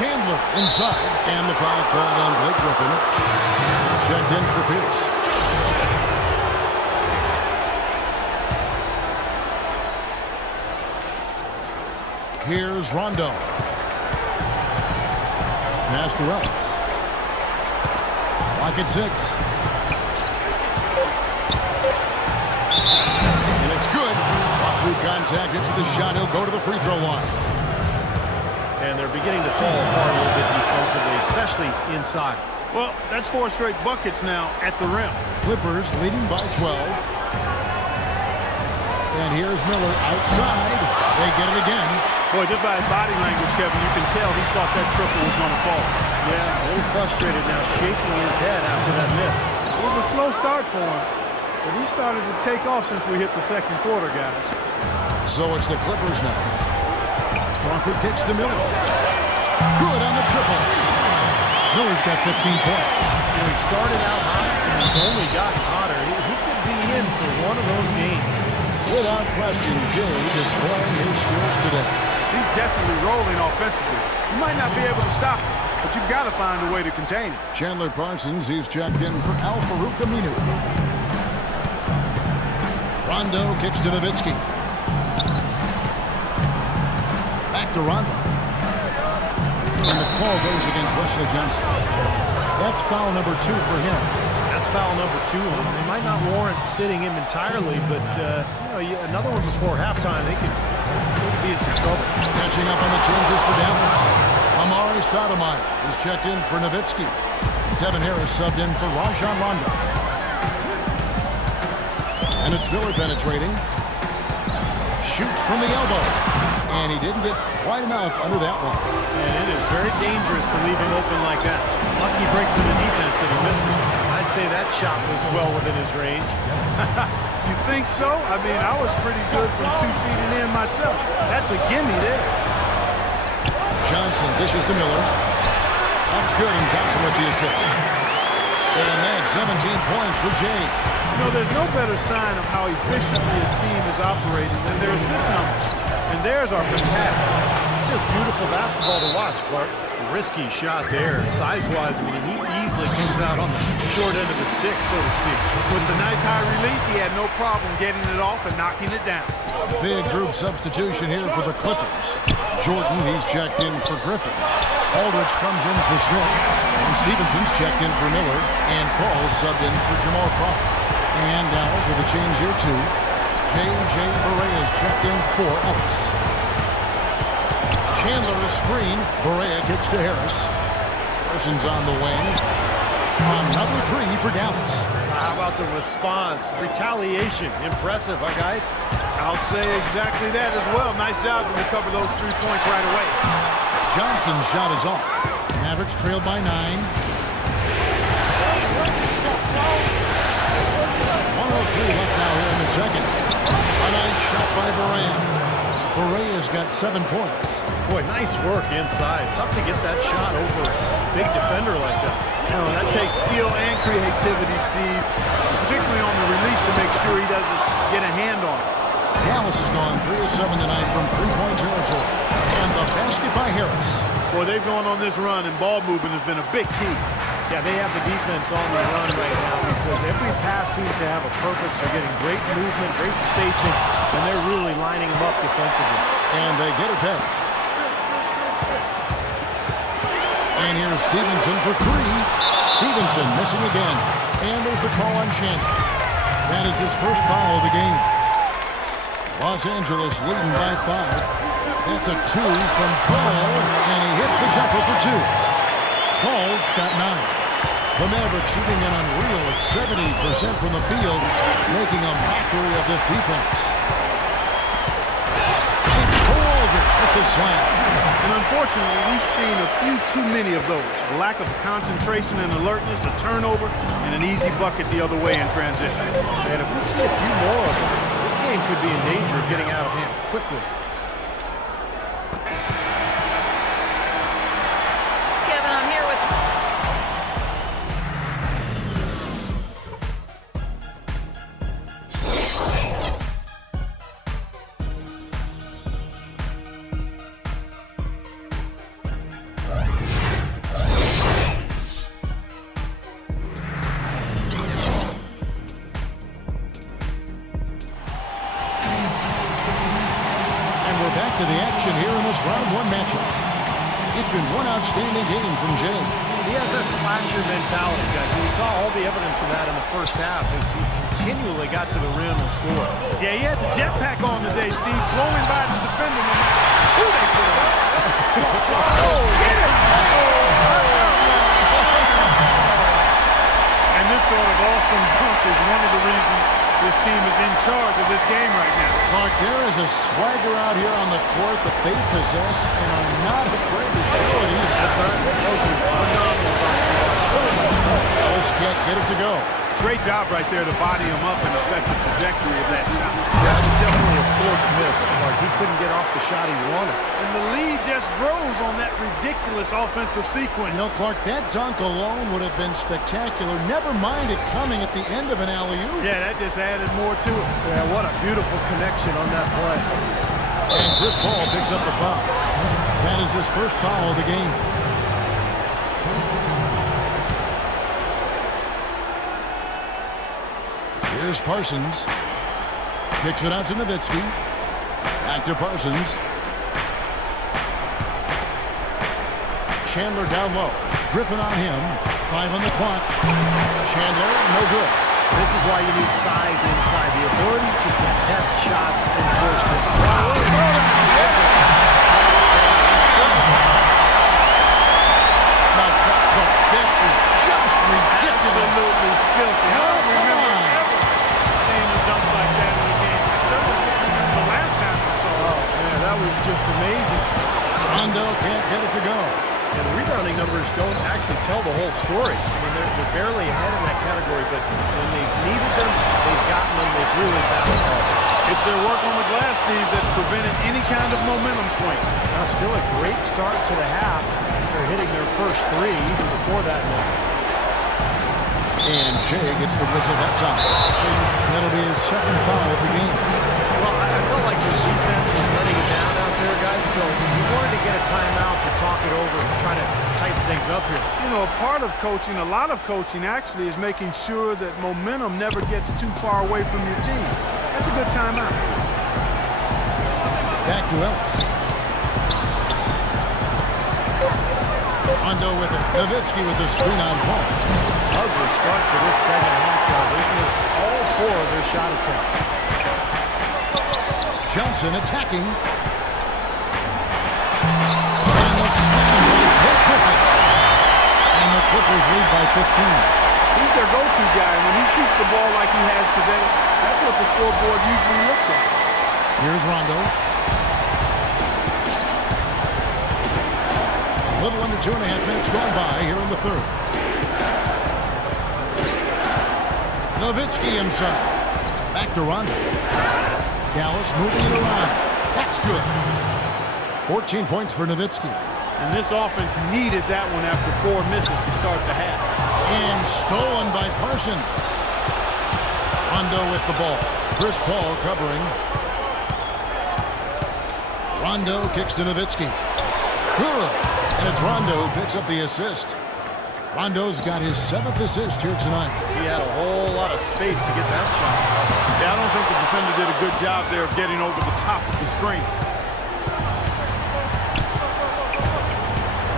Chandler inside, and the foul called on Blake Griffin. Checked in for Pierce. Here's Rondo. Pass to Ellis. Lock at 6. And it's good. Off through contact, hits the shot. He'll go to the free throw line. And they're beginning to fall apart a little bit defensively, especially inside. Well, that's 4 straight buckets now at the rim. Clippers leading by 12. And here's Miller outside. They get it again. Boy, just by his body language, Kevin, you can tell he thought that triple was going to fall. Yeah, a little frustrated now, shaking his head after that miss. It was a slow start for him, but he started to take off since we hit the second quarter, guys. So it's the Clippers now. Crawford kicks to Miller. Good on the triple. Miller's got 15 points. You know, he started out hot, and it's only gotten hotter. He could be in for one of those games. Without question, Jay displaying his skills today. He's definitely rolling offensively. You might not be able to stop him, but you've got to find a way to contain him. Chandler Parsons, he's checked in for Al-Farouq Aminu. Rondo kicks to Nowitzki. Back to Rondo. And the call goes against Wesley Johnson. That's foul number 2 for him. That's foul number 2. They might not warrant sitting him entirely, but another one before halftime, they could be in some trouble. Catching up on the changes for Dallas. Amari Stoudemire is checked in for Nowitzki. Devin Harris subbed in for Rajon Rondo. And it's Miller penetrating. Shoots from the elbow. And he didn't get quite enough under that one. And it is very dangerous to leave him open like that. Lucky break for the defense that he missed it. I'd say that shot was well within his range. You think so? I mean, I was pretty good from 2 feet and in myself. That's a gimme there. Johnson dishes to Miller. That's good, and Johnson with the assist. And that's 17 points for Jay. You know, there's no better sign of how efficiently a team is operating than their assist numbers. And theirs are fantastic. It's just beautiful basketball to watch, Clark. Risky shot there. Size-wise, I mean, he easily comes out on the short end of the stick, so to speak. With the nice high release, he had no problem getting it off and knocking it down. Big group substitution here for the Clippers. Jordan, he's checked in for Griffin. Aldridge comes in for Smith. And Stevenson's checked in for Miller. And Paul subbed in for Jamal Crawford. And Dallas with a change here, too. J.J. Barea is checked in for Ellis. Chandler a screen. Barea kicks to Harris. Parsons on the wing. Another 3 for Dallas. How about the response? Retaliation. Impressive, huh, guys? I'll say exactly that as well. Nice job when they cover those 3 points right away. Johnson's shot is off. Mavericks trailed by 9. 1:03 left now here in the second. A nice shot by Barea. Barea's got 7 points. Boy, nice work inside. Tough to get that shot over a big defender like that. No, that takes skill and creativity, Steve, particularly on the release to make sure he doesn't get a hand on it. Dallas has gone 3 of 7 tonight from 3-point territory. And the basket by Harris. Boy, they've gone on this run, and ball movement has been a big key. Yeah, they have the defense on the run right now because every pass seems to have a purpose. They're getting great movement, great spacing, and they're really lining them up defensively. And they get it back. And here's Stevenson for 3. Stevenson missing again. And there's the call on Chandler. That is his first foul of the game. Los Angeles leading by 5. That's a 2 from Paul, and he hits the jumper for 2. Paul's got 9. The Mavericks shooting an unreal 70% from the field, making a mockery of this defense. Aldridge with the slam. And unfortunately, we've seen a few too many of those. A lack of concentration and alertness, a turnover, and an easy bucket the other way in transition. And if we see a few more of them, this game could be in danger of getting out of hand quickly. Kevin, I'm here with... It's been one outstanding game from Jay. He has that slasher mentality, guys. We saw all the evidence of that in the first half as he continually got to the rim and scored. Yeah, he had the jetpack on today, Steve, blowing by the defender no matter who they put on. Get it! And this sort of awesome dunk is one of the reasons this team is in charge of this game right now. Clark, there is a swagger out here on the court that they possess and are not afraid to show it either. That's right. Those are phenomenal dunks. So much fun. Ellis can't get it to go. Great job right there to body him up and affect the trajectory of that shot. Yeah, it was definitely a forced miss. Like he couldn't get off the shot he wanted. And the lead just grows on that ridiculous offensive sequence. You know, Clark, that dunk alone would have been spectacular. Never mind it coming at the end of an alley-oop. Yeah, that just added more to it. Yeah, what a beautiful connection on that play. And Chris Paul picks up the foul. That is his first foul of the game. Here's Parsons. Kicks it out to Nowitzki. Back to Parsons. Chandler down low. Griffin on him. 5 on the clock. Chandler, no good. This is why you need size inside. The ability to contest shots and force misses. That is just ridiculous. Absolutely filthy. I don't remember ever seeing a dunk like that in the game. I certainly can't remember the last time I saw it. Oh, man, that was just amazing. Rondo can't get it to go. And the rebounding numbers don't actually tell the whole story. I mean, they're barely ahead in that category, but when they've needed them, they've gotten them. They've really battled hard. It's their work on the glass, Steve, that's prevented any kind of momentum swing. Now, still a great start to the half after hitting their first three, even before that miss. And Jay gets the whistle that time. That'll be his second foul of the game. Well, I felt like this defense was letting it down out there, guys, so he wanted to get a timeout to talk it over and try to tighten things up here. You know, a part of coaching, a lot of coaching actually, is making sure that momentum never gets too far away from your team. That's a good timeout. Back to Ellis. Rondo with it. Nowitzki with the screen on Paul. Ugly start to this second half, guys. They missed all 4 of their shot attempts. Johnson attacking. And the slam is no quickly. And the Clippers lead by 15. He's their go-to guy. When he shoots the ball like he has today, that's what the scoreboard usually looks like. Here's Rondo. A little under 2.5 minutes gone by here in the third. Nowitzki inside. Back to Rondo. Dallas moving it around. That's good. 14 points for Nowitzki. And this offense needed that one after 4 misses to start the half. And stolen by Parsons. Rondo with the ball. Chris Paul covering. Rondo kicks to Nowitzki. Good. And it's Rondo who picks up the assist. Rondo's got his 7th assist here tonight. He had a whole lot of space to get that shot. Yeah, I don't think the defender did a good job there of getting over the top of the screen.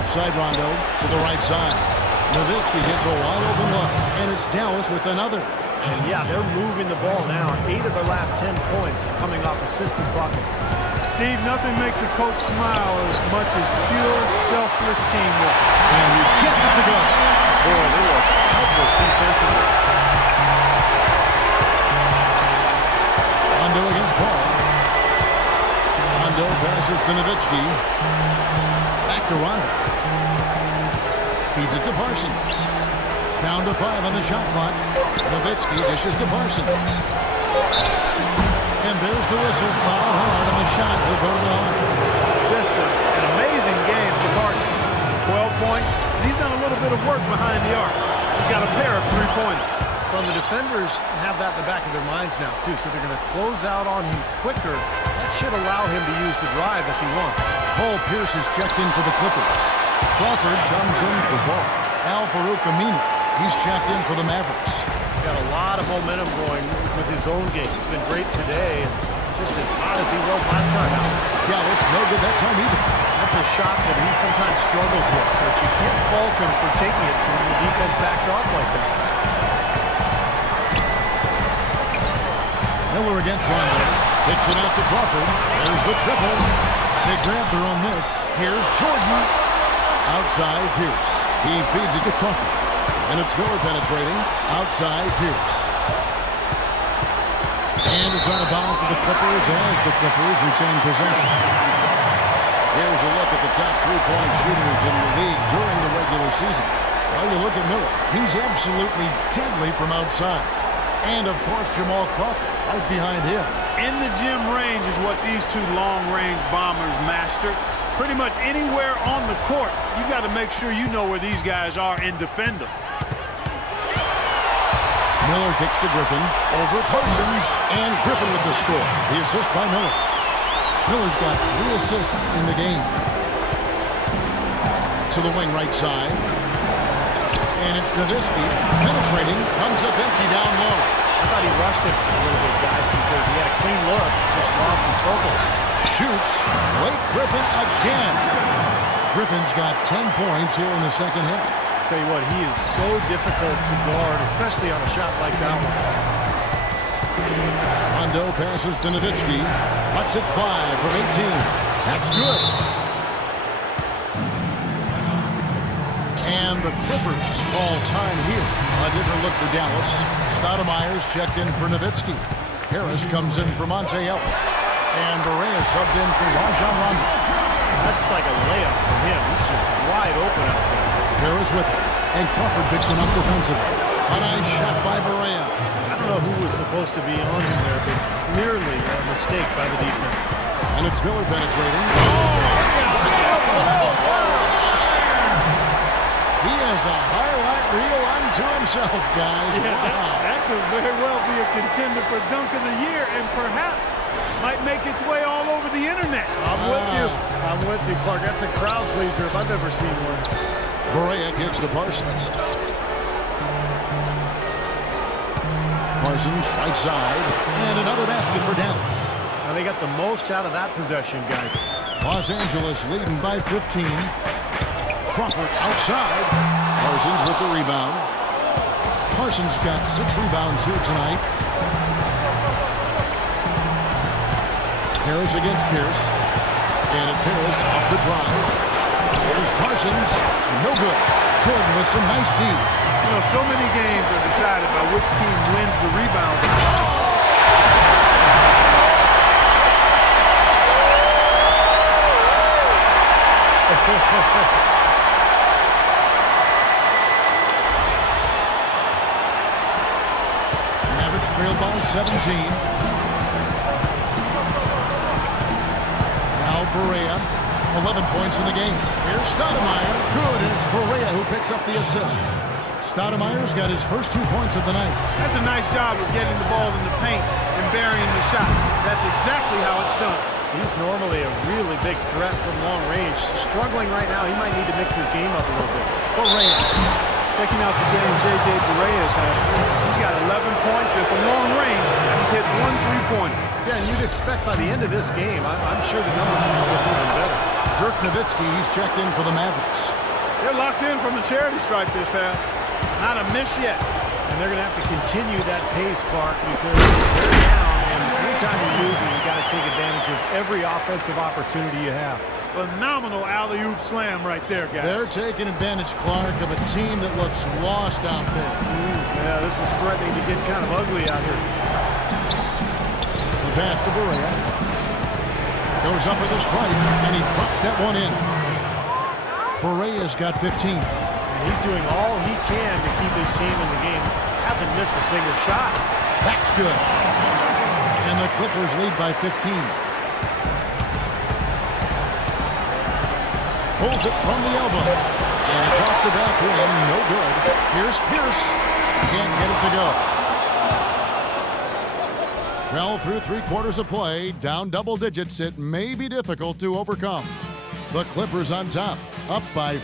Outside Rondo to the right side. Nowitzki gets a wide open look. And it's Dallas with another. And yeah, they're moving the ball now. 8 of their last 10 points coming off assisted buckets. Steve, nothing makes a coach smile as much as pure, selfless teamwork. And he gets it to go. Boy, they were helpless defensively. Rondo against Paul. Rondo passes to Nowitzki. Back to Rondo. Feeds it to Parsons. Down to 5 on the shot clock. Nowitzki dishes to Parsons. And there's the whistle. Foul hard on the shot. He'll go to the line. Just an amazing game for Parsons. 12 points. He's done a little bit of work behind the arc. He's got a pair of 3-pointers. Well, the defenders have that in the back of their minds now, too, so they're going to close out on him quicker. That should allow him to use the drive if he wants. Paul Pierce is checked in for the Clippers. Crawford comes in for Paul. Al Farouk Aminu. He's checked in for the Mavericks. Got a lot of momentum going with his own game. He's been great today and just as hot as he was last time out. Dallas, no good that time either. That's It's a shot that he sometimes struggles with, but you can't fault him for taking it when the defense backs off like that. Miller against Rondo. Kicks it out to Crawford. There's the triple. They grab their own miss. Here's Jordan. Outside Pierce. He feeds it to Crawford. And it's Miller penetrating. Outside Pierce. And it's out of bounds to the Clippers as the Clippers retain possession. Here's a look at the top three-point shooters in the league during the regular season. Well, you look at Miller. He's absolutely deadly from outside. And, of course, Jamal Crawford right behind him. In the gym range is what these two long-range bombers master. Pretty much anywhere on the court, you've got to make sure you know where these guys are and defend them. Miller kicks to Griffin. Over Parsons. And Griffin with the score. The assist by Miller. Miller's got 3 assists in the game. To the wing right side. And it's Nowitzki penetrating. Comes up empty down low. I thought he rushed it a little bit, guys, because he had a clean look. Just lost his focus. Shoots. Blake Griffin again. Griffin's got 10 points here in the second half. Tell you what, he is so difficult to guard, especially on a shot like that one. Rondo passes to Nowitzki. Puts it 5 from 18. That's good. And the Clippers call time here. A different look for Dallas. Stoudemire's checked in for Nowitzki. Harris comes in for Monte Ellis. And Barea subbed in for Rajon Rondo. That's like a layup for him. He's just wide open out there. Harris with it. And Crawford picks him up defensively. A nice shot by Barea. I don't know who was supposed to be on him there, but clearly a mistake by the defense. And it's Miller penetrating. He has a highlight reel unto himself, guys. Yeah, wow. that could very well be a contender for Dunk of the Year and perhaps might make its way all over the internet. I'm with you. I'm with you, Clark. That's a crowd pleaser if I've ever seen one. Barea kicks to Parsons. Parsons, right side. And another basket for Dallas. Now they got the most out of that possession, guys. Los Angeles leading by 15. Crawford outside. Parsons with the rebound. Parsons got 6 rebounds here tonight. Harris against Pierce. And it's Harris off the drive. Here's Parsons. No good. Jordan with some nice D. You know, so many games are decided by which team wins the rebound. Mavericks trail by 17. Now Barea, 11 points in the game. Here's Stoudemire. Good, and it's Barea who picks up the assist. Stoudemire's got his first 2 points of the night. That's a nice job of getting the ball in the paint and burying the shot. That's exactly how it's done. He's normally a really big threat from long range. Struggling right now. He might need to mix his game up a little bit. Barea. Checking out the game J.J. Barea's had. He's got 11 points, and from long range, he's hit 1 3-pointer. Yeah, and you'd expect by the end of this game, I'm sure the numbers will get even better. Dirk Nowitzki, he's checked in for the Mavericks. They're locked in from the charity stripe this half. Not a miss yet. And they're going to have to continue that pace, Clark, because they're down, and anytime you're losing, you got to take advantage of every offensive opportunity you have. Phenomenal alley-oop slam right there, guys. They're taking advantage, Clark, of a team that looks lost out there. Yeah, this is threatening to get kind of ugly out here. The pass to Barea. Goes up with a strike, and he drops that one in. Barea's got 15. And he's doing all he can to keep his team in the game. Hasn't missed a single shot. That's good. And the Clippers lead by 15. Pulls it from the elbow. And it's off the back rim. No good. Here's Pierce. Can't get it to go. Well, through 3 quarters of play, down double digits, it may be difficult to overcome. The Clippers on top, up by